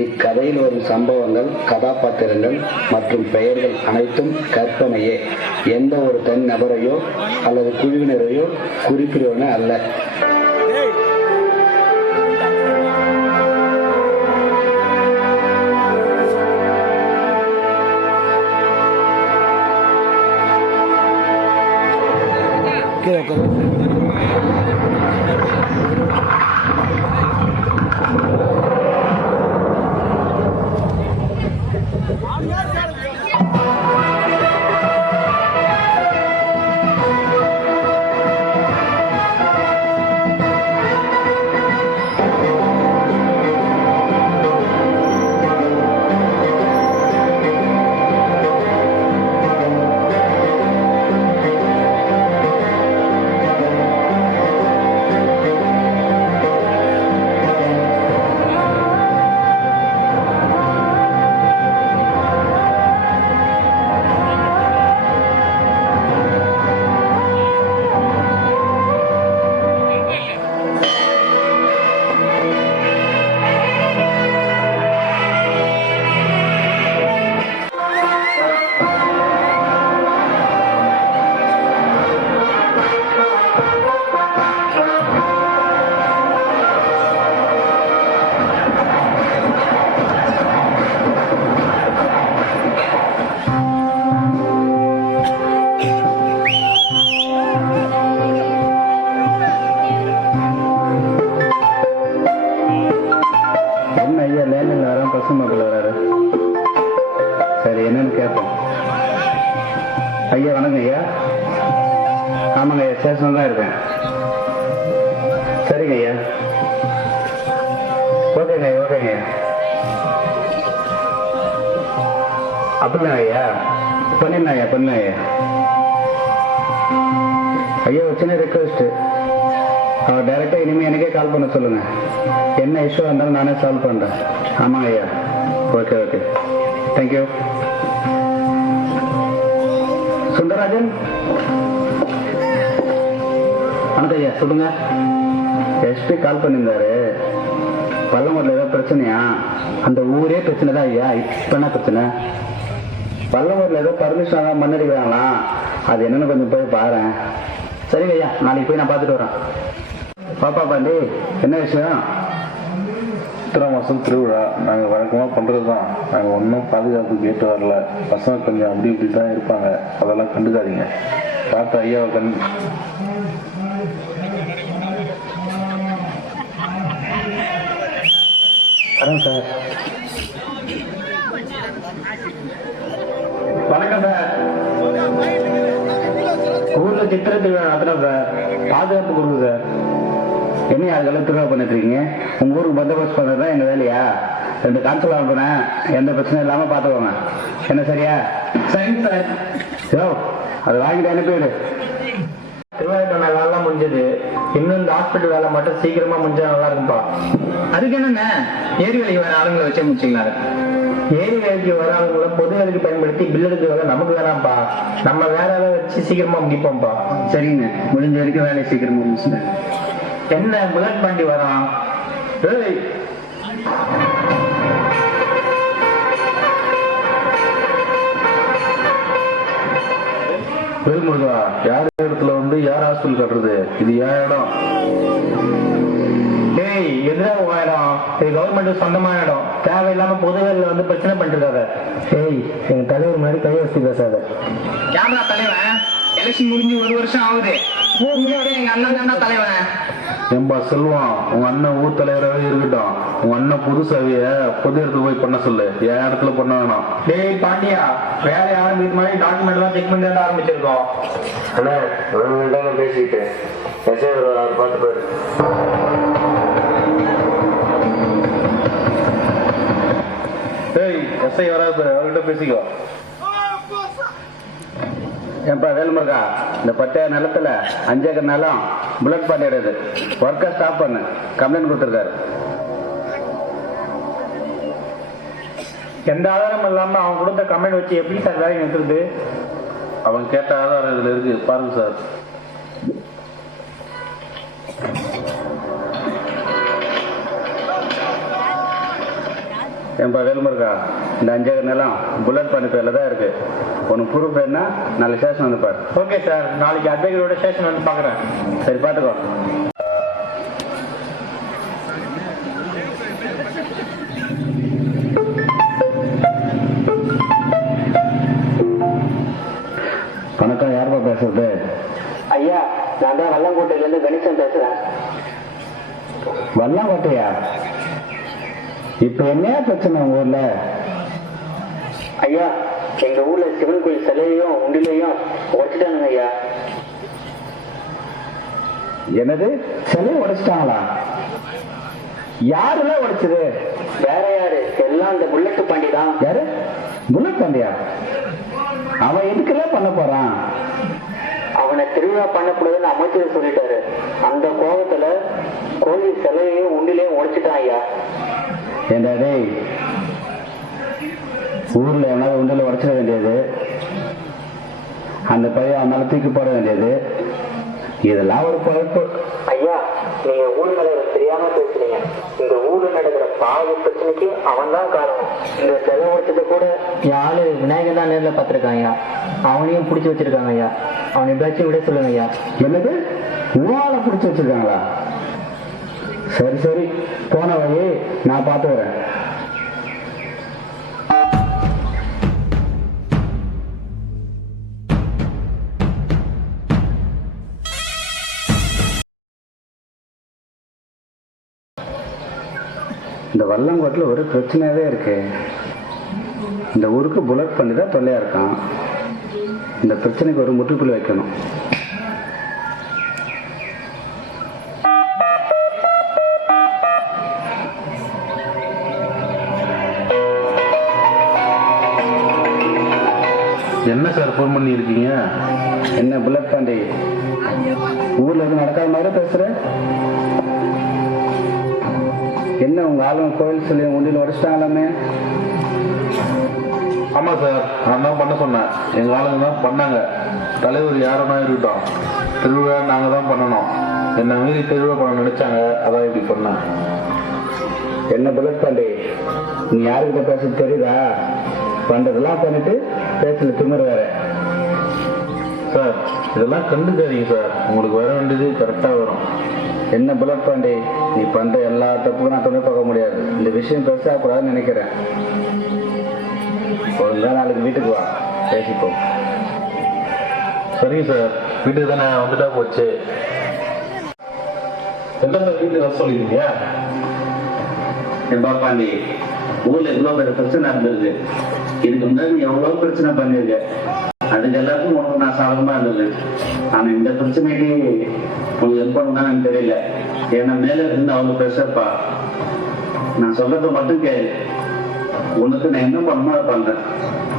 இக்கதையில் வரும் சம்பவங்கள், கதாபாத்திரங்கள் மற்றும் பெயர்கள் அனைத்தும் கற்பனையே. எந்த ஒரு தனி நபரையோ அல்லது குழுவினரையோ குறிப்பிடுவன அல்ல. சரி, என்னன்னு கேட்போம். ஐயா வணக்கம் ஐயா. ஆமாங்க ஐயா, ஸ்டேஷன் தான் இருக்கேன். சரிங்க ஐயா. ஓகேங்க ஐயா, ஓகேங்க ஐயா. அப்படின்னா ஐயா பண்ணிடலாம் ஐயா, பண்ணலாம் ஐயா. ஐயா ஒரு சின்ன ரெக்வஸ்ட், அவர் டைரக்டா இனிமே எனக்கே கால் பண்ண சொல்லுங்க. என்ன இஷ்யூ இருந்தாலும் நானே சால்வ் பண்றேன். ஆமாங்க ஐயா. Okay okay, thank you. சுந்தரராஜன் வணக்கம் ஐயா, சொல்லுங்க. எஸ்பி கால் பண்ணியிருந்தாரு. பல்லமூர்ல ஏதோ பிரச்சனையா? அந்த ஊரே பிரச்சனை தான் ஐயா. இப்ப என்ன பிரச்சனை? பல்லமூர்ல ஏதோ பர்மிஷன் மண்ணடிக்கிறாங்களா, அது என்னன்னு கொஞ்சம் போய் பாரு. சரிங்க ஐயா, நாளைக்கு போய் நான் பார்த்துட்டு வரேன். பாப்பா பாண்டி, என்ன விஷயம்? சித்திரை மாதம் திருவிழா. நாங்கள் வழக்கமாக பண்ணுறது தான். நாங்கள் ஒன்றும் பாதுகாப்பு கேட்டு வரல. பசங்க கொஞ்சம் அப்படி இப்படி தான் இருப்பாங்க, அதெல்லாம் கண்டுக்காதீங்க. பார்த்து ஐயாவை வரேன் சார். வணக்கம் சார். ஊர்ல சித்திரை திருவிழா நடத்துறோம் சார். பாதுகாப்பு கொடுங்க சார். என்ன அதுக்கெல்லாம் திருவிழா பண்ணிட்டு இருக்கீங்க? உங்க ஊருக்கு பந்தோபஸ்து பண்றதுதான் எங்க வேலையா? 2 கான்சல் அனுப்புனேன், எந்த பிரச்சனையும் இல்லாம பாத்துக்கோங்க. என்ன சரியா? சரிங்க சார். யோ, அதை வாங்கிட்டு அனுப்பிவிடு. திருவாரூர் வேலைலாம் முடிஞ்சது. இன்னும் இந்த ஹாஸ்பிட்டல் வேலை மட்டும் சீக்கிரமா முடிஞ்சா நல்லா இருக்கும்பா. அதுக்கு என்னங்க, ஏரி வேலைக்கு வர ஆளுங்களை வச்சே முடிச்சிங்களா? ஏரி வேலைக்கு வர ஆளுங்களை பொது வேலைக்கு பயன்படுத்தி பில் எடுக்க வேலை நமக்கு வேணாம்ப்பா. நம்ம வேலை வச்சு சீக்கிரமா முடிப்போம்ப்பா. சரிங்க, முடிஞ்ச வரைக்கும் வேலையை சீக்கிரமா முடிச்சுங்க. என்ன புல்லட் வண்டி வரான்? வேல்முருகா, யார் இடத்துல வந்து யார் ஹாஸ்பிட்டல் கட்டுறது? இது ஏன் இடம்? ஏய், எதிராக இடம். இது கவர்மெண்ட் சொந்தமான இடம். தேவையில்லாம பொதுவேல வந்து பிரச்சனை பண்ணிருக்காத. ஏய், எங்க தலைவர் மாதிரி கை வச்சு பேசாத. கேமரா தலைவன், எலெக்ஷன் முடிஞ்சு 1 வருஷம் ஆகுது. எங்க அண்ணன் தானே தலைவன். என்பா செல்வம், உங்க அண்ணன் ஊர் தலைவராகவே இருக்கட்டும். உங்க அண்ணன் புது சேவைய பொது இடத்துல போய் பண்ண சொல்லு, என் இடத்துல பண்ண வேணாம். டேய் பாண்டியா, வேலை ஆரம்பிக்கிற மாதிரி டாக்குமெண்ட் எல்லாம் செக் பண்ணி தான் ஆரம்பிச்சிருக்கோம். அண்ணா பேசிக்கிட்டு பார்த்து பாரு. எஸ்ஐ வராது பாரு, அவர்கிட்ட பேசிக்கோ. ஏன்பா வேல்முருகா, இந்த 10 நிலத்துல 5 ஏக்கர் நிலம் புல்லட் பண்ணிடுறது. ஒர்க்கை ஸ்டாப் பண்ணு. கம்ப்ளைண்ட் கொடுத்துருக்காரு. எந்த ஆதாரம் இல்லாம அவன் கொடுத்த கம்ப்ளைண்ட் வச்சு எப்படி சார் வேலையை நிறுத்துறது? அவன் கேட்ட ஆதாரம் இதுல இருக்கு, பாருங்க சார். ஏன்பா வேலுமுருகா, இந்த 5 ஏக்கர் நிலம் புல்லட் பண்ணி பேர்ல தான் இருக்கு. உனக்கு ப்ரூஃப் என்ன? நாளைக்கு ஸ்டேஷன் வந்து பாரு. ஓகே சார், நாளைக்கு அட்வொகேட்டோட ஸ்டேஷன் வந்து பார்க்குறேன். சரி, பார்த்துக்கோ. வணக்கம், யாருப்பா பேசுறது? ஐயா, நான் தான் வல்லங்கோட்டையிலேருந்து கணேசன் பேசுறேன். வல்லாங்கோட்டையா? இப்ப என்ன பிரச்சனை உங்க ஊர்ல? ஐயா, எங்க ஊர்ல சிவன் கோயில் சிலையையும் உண்டிலையும் உடைச்சிட்டானுங்க ஐயா. என்னது? சிலையை உடைச்சிட்டாங்களா? யாருலாம் உடைச்சது? வேற யாரு? எல்லாம் இந்த புல்லட்டு பாண்டி தான். யாரு? புல்லட் பாண்டியா? அவன் எதுக்கெல்லாம் பண்ண போறான்? அவனை திருவிழா பண்ணக்கூடாதுன்னு அமைச்சர் சொல்லிட்டாரு. அந்த கோபத்துல கோயில் சிலையையும் உண்டிலையும் உடைச்சிட்டான் ஐயா. ஏண்டா டேய், ஊர்ல எவனாவது உண்டில உடைச்சிட வேண்டியது, அந்த பையன் அவனால தூக்கி போட வேண்டியது, இதெல்லாம் ஒரு பொழப்பு. ஐயா, நீங்க ஊர் தலைவர் தெரியாம பேசுறீங்க. இந்த ஊர்ல நடக்கிற பாவ பிரச்சனைக்கு அவன் தான் காரணம். இந்த சிலை உடைச்சது கூட யாரு விநாயகர் தான் நேரில் பார்த்திருக்கான் ஐயா. அவனையும் பிடிச்சி வச்சிருக்காங்க ஐயா. அவனை எப்படியாச்சும் விட சொல்லுங்க ஐயா. என்னது? ஊரால பிடிச்சி வச்சிருக்காங்களா? சரி சரி, போன வழி நான் பார்த்து வரேன். இந்த வல்லங்கோட்டில் ஒரு பிரச்சனையாவே இருக்கு. இந்த ஊருக்கு புல்லட் பண்ணி தான் தொல்லையா இருக்கான். இந்த பிரச்சனைக்கு ஒரு முற்றுப்புள்ளி வைக்கணும். என்ன சார் ஃபோன் பண்ணி இருக்கீங்க? என்ன புல்லட் பாண்டி, ஊர்ல எதுவும் நடக்காத மாதிரி பேசுற? என்ன உங்க ஆளுங்க கோயில் சொல்லி உண்டியில் உடைச்சிட்டாங்களாமே? ஆமா சார், நான் தான் பண்ண சொன்னேன். எங்க ஆளுங்க தான் பண்ணாங்க. தலைவர் யாருன்னா இருக்கட்டும், திருவிழா நாங்க தான் பண்ணணும். என்ன மீறி திருவிழா பண்ண நினைச்சாங்க, அதான் இப்படி பண்ணேன். என்ன புல்லட் பாண்டி, நீ யாருக்கிட்ட பேசுறது தெரியுதா? பண்றதெல்லாம் பண்ணிட்டு பேசல திமிர வேற. சார், இதெல்லாம் கண்டுக்காதீங்க சார். உங்களுக்கு வர வேண்டியது கரெக்டா வரும். என்ன புல்லட் பாண்டி, நீ பண்ற எல்லா தப்புக்கும் நான் துணை பார்க்க முடியாது. இந்த விஷயம் பேசக்கூடாதுன்னு நினைக்கிறேன். ஒழுங்கா நாளைக்கு வீட்டுக்கு வா, பேசிப்போம். சரிங்க சார், வீட்டுக்கு தானே வந்துட்டா போச்சு. என்ன சார் வீட்டுக்கு வர சொல்லிருக்கீங்க? என்பா பாண்டி, ஊர்ல இவ்வளவு பெரிய பிரச்சனை நடந்திருக்கு. இதுக்கு முன்னாடி நீ எவ்வளவு பிரச்சனை பண்ணிருக்க. அதுக்கு எல்லாருக்கும் உனக்கு நான் சாதகமா இருந்தது. ஆனா இந்த பிரச்சனைக்கு உனக்கு ஹெல்ப் பண்ணா எனக்கு தெரியல. ஏன்னா மேல இருந்து அவ்வளவு ப்ரெஷர்ப்பா. நான் சொல்றத மட்டும் கேளு. உனக்கு நான் என்ன பண்ணணும் அதை பண்றேன்,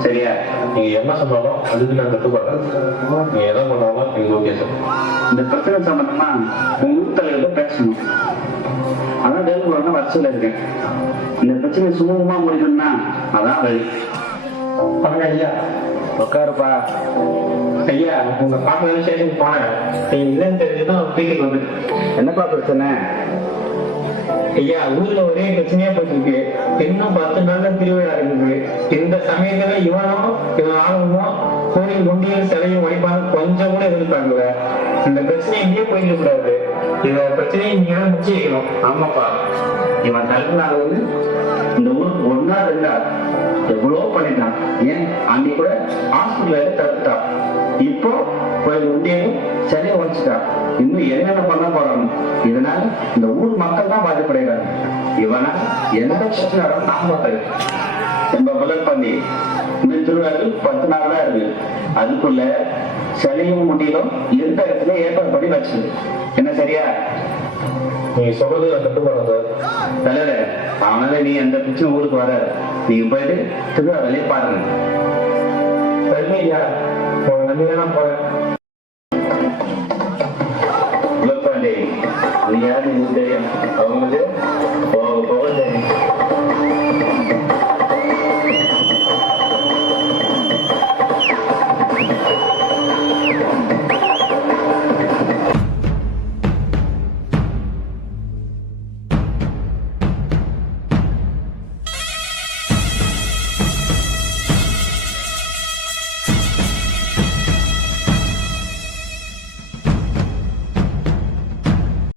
சரியா? நீங்க என்ன சொன்னாலும் அதுக்கு நான் கட்டுப்படுறேன். நீங்க எதை பண்ணாலும் எனக்கு ஓகே சார். இந்த பிரச்சனை சம்பந்தமா உங்க ஊர் தலைவர்கிட்ட பேசணும். அதான் வேலுமுருகன் வரிசையில் இருக்கேன். இந்த பிரச்சனை சுமூகமா முடிக்கணும்னா அதான் வழி. வாங்க ஐயா. உட்காருப்பா. ஐயா, உங்க பாப்பா ஸ்டேஷன் போனேன். நீங்க இல்லைன்னு தெரிஞ்சுதான் வீட்டுக்கு வந்து. என்னப்பா பிரச்சனை? ஐயா, ஊர்ல ஒரே பிரச்சனையா போயிட்டு இருக்கு. இன்னும் 10 நாள்ல திருவிழா இருக்குது. இந்த சமயத்துல இவன் ஆளுங்களும் கோயில் குண்டியும் சிலையும் வழிபாடு கொஞ்சம் கூட எதிர்பார்க்கல. இந்த பிரச்சனை இங்கேயே போயிட்டு கூடாது. இந்த பிரச்சனையை நீங்க தான் முடிச்சு வைக்கணும். ஆமாப்பா, இவன் தலைவனால வந்து இந்த ஊருக்கு ஒன்னா ரெண்டா எவ்வளோ பண்ணிட்டான். ஏன் அன்னைக்கு கூட ஹாஸ்பிட்டல தடுத்துட்டான். இப்போ கோயில் குண்டியையும் சிலையை உடைச்சிட்டான். இன்னும் என்னென்ன பண்ண போறாங்க. இதனால இந்த ஊர் மக்கள் தான் பாதிப்படைகிறாங்க. இவனா எந்த பிரச்சனை நான் பார்த்தேன். நம்ம புல்லட் பண்ணி இந்த திருவிழாக்கள் 10 நாள் தான் இருக்கு. அதுக்குள்ள சிலையும் முடியலும் இருந்த இடத்துல ஏற்பாடு பண்ணி வச்சது. என்ன சரியா? நீங்க சொல்றது நான் கட்டுப்படுறேன் சார். தலைவர, அவனால நீ எந்த பிரச்சனை ஊருக்கு வர. நீங்க போயிட்டு திருவிழா வேலையை பாருங்க. சரி ஐயா, உங்க நம்பிதான் நான் போறேன். புல்லட் அது யாரு தெரியும் அவங்களுக்கு